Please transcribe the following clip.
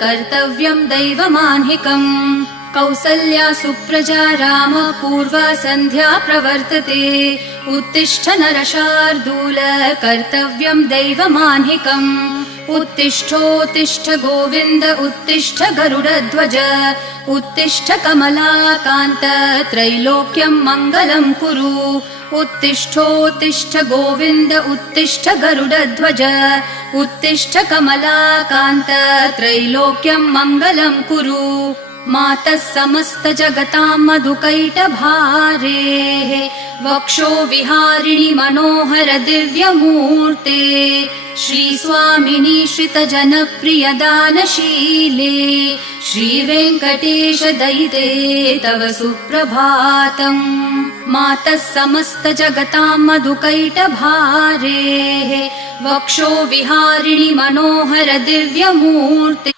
कर्तव्यं दैवमान्हिकम् कौसल्या सुप्रजा राम पूर्वा सन्ध्या प्रवर्तते उत्तिष्ठ नरशार्दूल कर्तव्यं दैवमान्हिकम् उत्तिष्ठोत्तिष्ठ गोविन्द उत्तिष्ठ गरुडध्वज उत्तिष्ठ कमलाकान्त त्रैलोक्यं मङ्गलं कुरु उत्तिष्ठोत्तिष्ठ गोविन्द उत्तिष्ठ गरुडध्वज उत्तिष्ठ कमलाकान्त त्रैलोक्यं मङ्गलं कुरु मातः समस्त जगतां मधुकैटभारेः वक्षो विहारिणि मनोहर दिव्यमूर्ते श्रीस्वामिनि श्रितजनप्रिय दानशीले श्रीवेङ्कटेश दयिते तव सुप्रभातम् मातः समस्त जगतां मधुकैटभारेः वक्षो विहारिणि मनोहर दिव्यमूर्ते